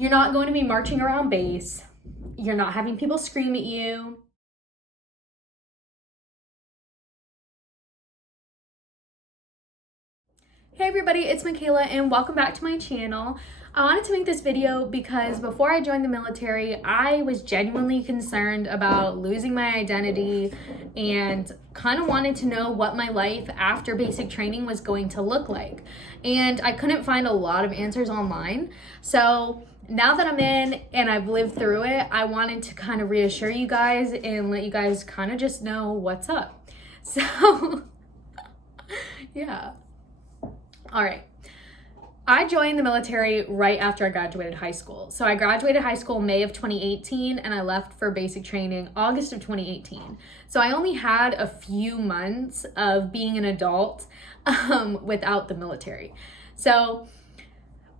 You're not going to be marching around base. You're not having people scream at you. Hey everybody, it's Michaela and welcome back to my channel. I wanted to make this video because before I joined the military, I was genuinely concerned about losing my identity and kind of wanted to know what my life after basic training was going to look like. And I couldn't find a lot of answers online. So now that I'm in and I've lived through it, I wanted to kind of reassure you guys and let you guys kind of just know what's up. So yeah. All right. I joined the military right after I graduated high school. So I graduated high school May of 2018 and I left for basic training August of 2018. So I only had a few months of being an adult without the military.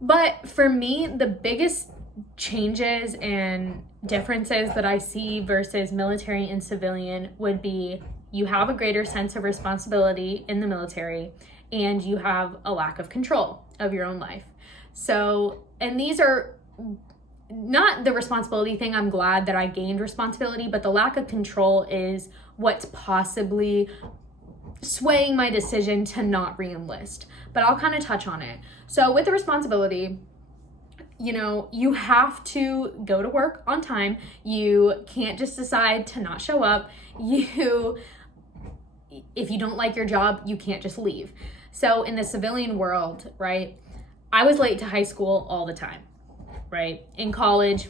But for me, the biggest changes and differences that I see versus military and civilian would be you have a greater sense of responsibility in the military and you have a lack of control of your own life. So, and these are not the responsibility thing. I'm glad that I gained responsibility, but the lack of control is what's possibly swaying my decision to not re-enlist. But I'll kind of touch on it. So with the responsibility, you have to go to work on time. You can't just decide to not show up. If you don't like your job, you can't just leave. So in the civilian world, right, I was late to high school all the time, right? In college,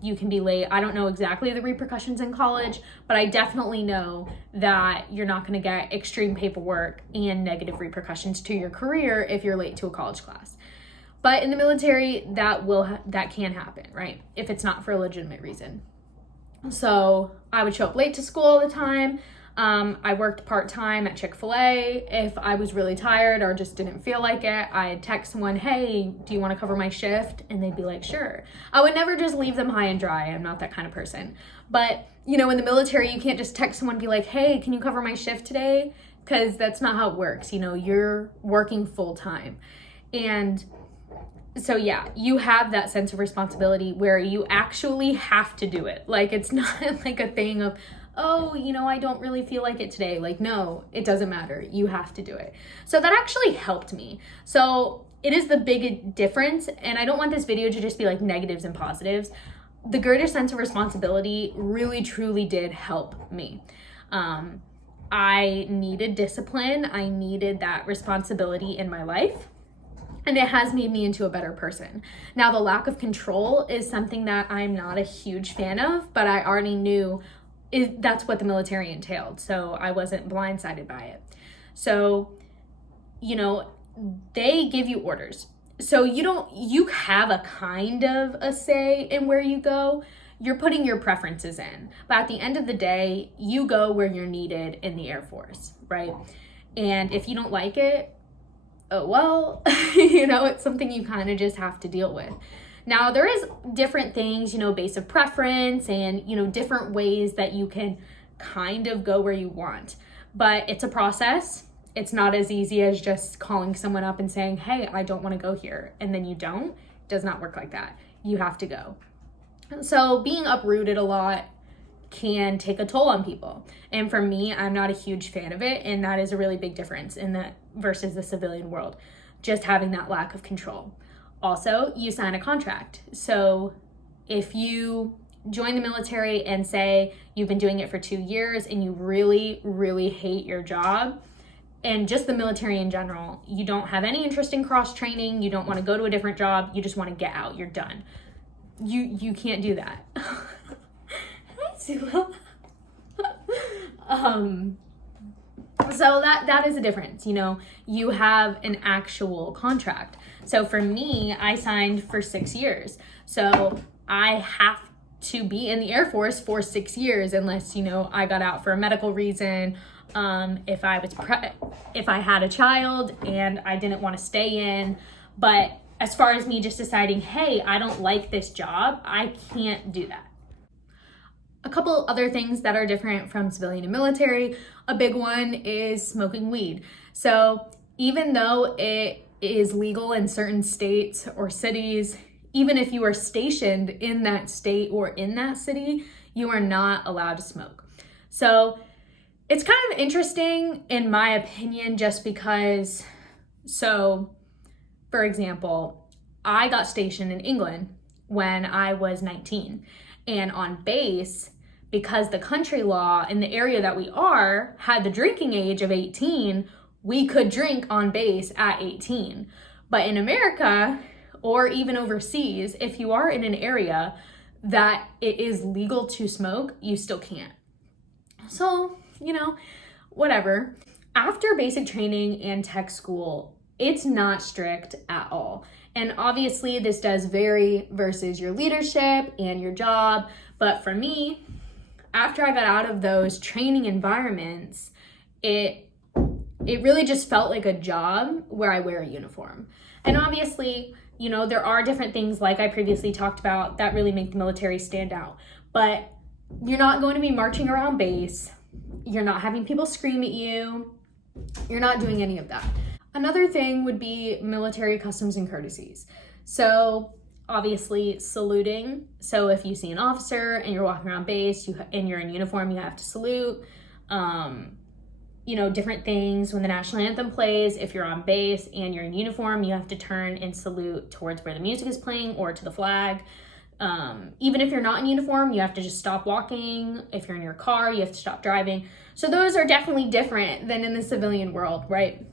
you can be late. I don't know exactly the repercussions in college, but I definitely know that you're not going to get extreme paperwork and negative repercussions to your career if you're late to a college class. But in the military, that can happen, right? If it's not for a legitimate reason. So I would show up late to school all the time. I worked part-time at Chick-fil-A. If I was really tired or just didn't feel like it, I'd text someone, hey, do you want to cover my shift? And they'd be like, sure. I would never just leave them high and dry. I'm not that kind of person. But, in the military, you can't just text someone and be like, hey, can you cover my shift today? Because that's not how it works. You're working full-time. And so yeah, you have that sense of responsibility where you actually have to do it. Like, it's not like a thing of, oh, I don't really feel like it today. Like, no, it doesn't matter. You have to do it. So that actually helped me. So it is the big difference. And I don't want this video to just be like negatives and positives. The greater sense of responsibility really, truly did help me. I needed discipline. I needed that responsibility in my life. And it has made me into a better person. Now, the lack of control is something that I'm not a huge fan of, but I already knew that's what the military entailed. So I wasn't blindsided by it. So, they give you orders. So you have a kind of a say in where you go. You're putting your preferences in. But at the end of the day, you go where you're needed in the Air Force, right? And if you don't like it, oh, well, it's something you kind of just have to deal with. Now, there is different things, based of preference and, different ways that you can kind of go where you want. But it's a process. It's not as easy as just calling someone up and saying, hey, I don't want to go here. And then you don't. It does not work like that. You have to go. So being uprooted a lot can take a toll on people. And for me, I'm not a huge fan of it. And that is a really big difference in that versus the civilian world, just having that lack of control. Also, you sign a contract. So if you join the military and say you've been doing it for 2 years and you really, really hate your job and just the military in general, you don't have any interest in cross training, you don't want to go to a different job, you just want to get out, you're done. You can't do that. Hi, Sula. So that is a difference. You have an actual contract. So for me, I signed for 6 years. So I have to be in the Air Force for 6 years unless, I got out for a medical reason. If I had a child and I didn't want to stay in. But as far as me just deciding, hey, I don't like this job, I can't do that. A couple other things that are different from civilian and military. A big one is smoking weed. So even though it is legal in certain states or cities, even if you are stationed in that state or in that city, you are not allowed to smoke. So it's kind of interesting in my opinion, just because, so for example, I got stationed in England when I was 19, and on base, because the country law in the area that we are had the drinking age of 18, we could drink on base at 18. But in America, or even overseas, if you are in an area that it is legal to smoke, you still can't. So, whatever. After basic training and tech school, it's not strict at all. And obviously this does vary versus your leadership and your job. But for me, after I got out of those training environments, it really just felt like a job where I wear a uniform. And obviously, there are different things, like I previously talked about, that really make the military stand out. But you're not going to be marching around base. You're not having people scream at you. You're not doing any of that. Another thing would be military customs and courtesies. So obviously saluting. So if you see an officer and you're walking around base and you're in uniform, you have to salute. Different things when the national anthem plays. If you're on base and you're in uniform, you have to turn and salute towards where the music is playing or to the flag. Even if you're not in uniform, you have to just stop walking. If you're in your car, you have to stop driving. So those are definitely different than in the civilian world, right?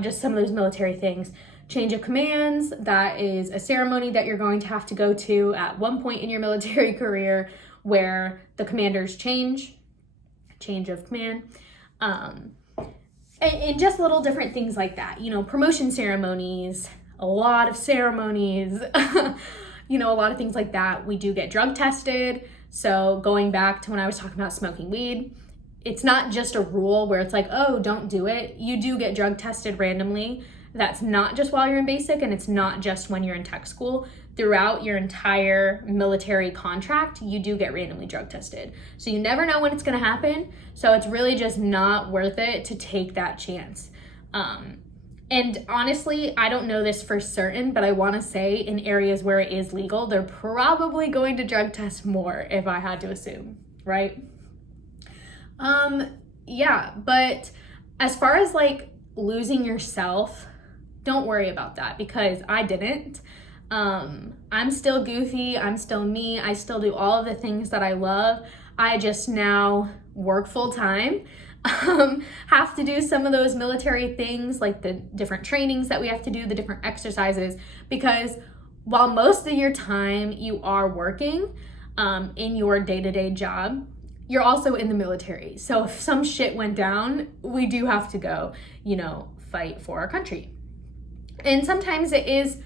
Just some of those military things. Change of commands, that is a ceremony that you're going to have to go to at one point in your military career where the commanders change of command. And just little different things like that, promotion ceremonies, a lot of ceremonies, a lot of things like that. We do get drug tested. So going back to when I was talking about smoking weed, it's not just a rule where it's like, oh, don't do it. You do get drug tested randomly. That's not just while you're in basic, and it's not just when you're in tech school. Throughout your entire military contract, you do get randomly drug tested. So you never know when it's gonna happen. So it's really just not worth it to take that chance. And honestly, I don't know this for certain, but I wanna say in areas where it is legal, they're probably going to drug test more, if I had to assume, right? Yeah, but as far as like losing yourself, don't worry about that, because I didn't. I'm still goofy, I'm still me, I still do all of the things that I love. I just now work full time, have to do some of those military things, like the different trainings that we have to do, the different exercises, because while most of your time you are working in your day-to-day job, you're also in the military. So if some shit went down, we do have to go, fight for our country. And sometimes it is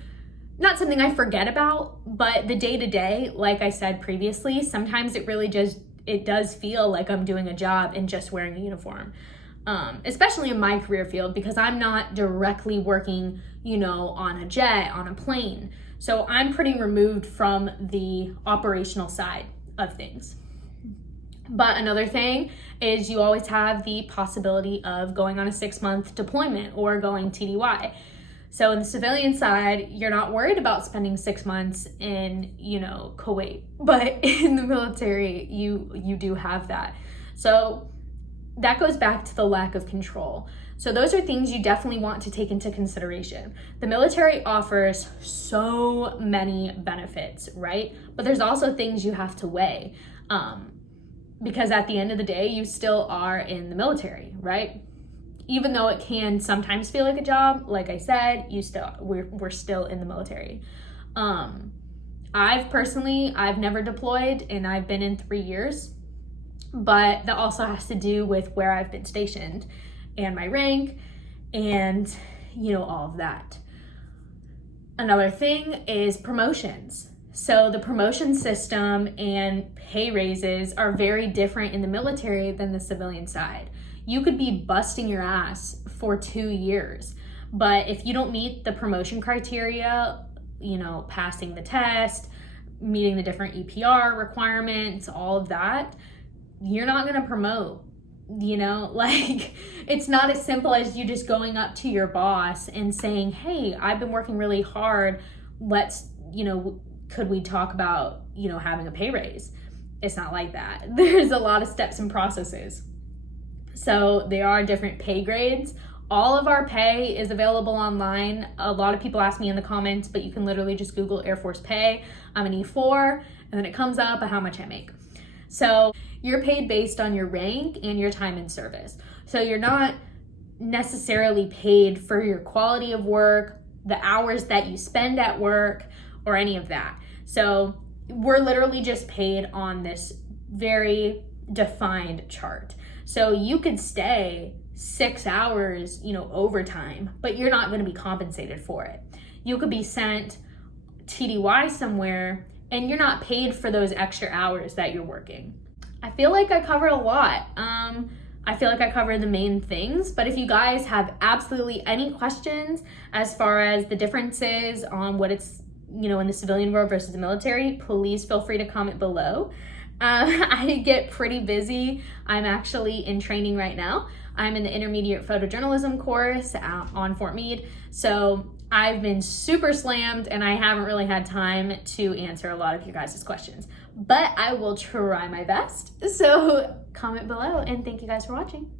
not something I forget about, but the day-to-day, like I said previously, sometimes it really it does feel like I'm doing a job and just wearing a uniform. Especially in my career field, because I'm not directly working, on a jet, on a plane. So I'm pretty removed from the operational side of things. But another thing is you always have the possibility of going on a 6-month deployment or going TDY. So in the civilian side, you're not worried about spending 6 months in, Kuwait. But in the military, you do have that. So that goes back to the lack of control. So those are things you definitely want to take into consideration. The military offers so many benefits, right? But there's also things you have to weigh. Because at the end of the day, you still are in the military, right? Even though it can sometimes feel like a job, like I said, we're still in the military. I've never deployed, and I've been in 3 years, but that also has to do with where I've been stationed and my rank and, all of that. Another thing is promotions. So the promotion system and pay raises are very different in the military than the civilian side. You could be busting your ass for 2 years, but if you don't meet the promotion criteria, passing the test, meeting the different EPR requirements, all of that, you're not gonna promote. It's not as simple as you just going up to your boss and saying, hey, I've been working really hard, let's, could we talk about, having a pay raise? It's not like that. There's a lot of steps and processes. So there are different pay grades. All of our pay is available online. A lot of people ask me in the comments, but you can literally just Google Air Force pay. I'm an E4, and then it comes up how much I make. So you're paid based on your rank and your time in service. So you're not necessarily paid for your quality of work, the hours that you spend at work, or any of that. So we're literally just paid on this very defined chart. So you could stay 6 hours, overtime, but you're not going to be compensated for it. You could be sent TDY somewhere and you're not paid for those extra hours that you're working. I feel like I covered a lot. I feel like I covered the main things, but if you guys have absolutely any questions as far as the differences on what it's, in the civilian world versus the military, please feel free to comment below. I get pretty busy. I'm actually in training right now. I'm in the intermediate photojournalism course on Fort Meade. So I've been super slammed and I haven't really had time to answer a lot of you guys' questions, but I will try my best. So comment below and thank you guys for watching.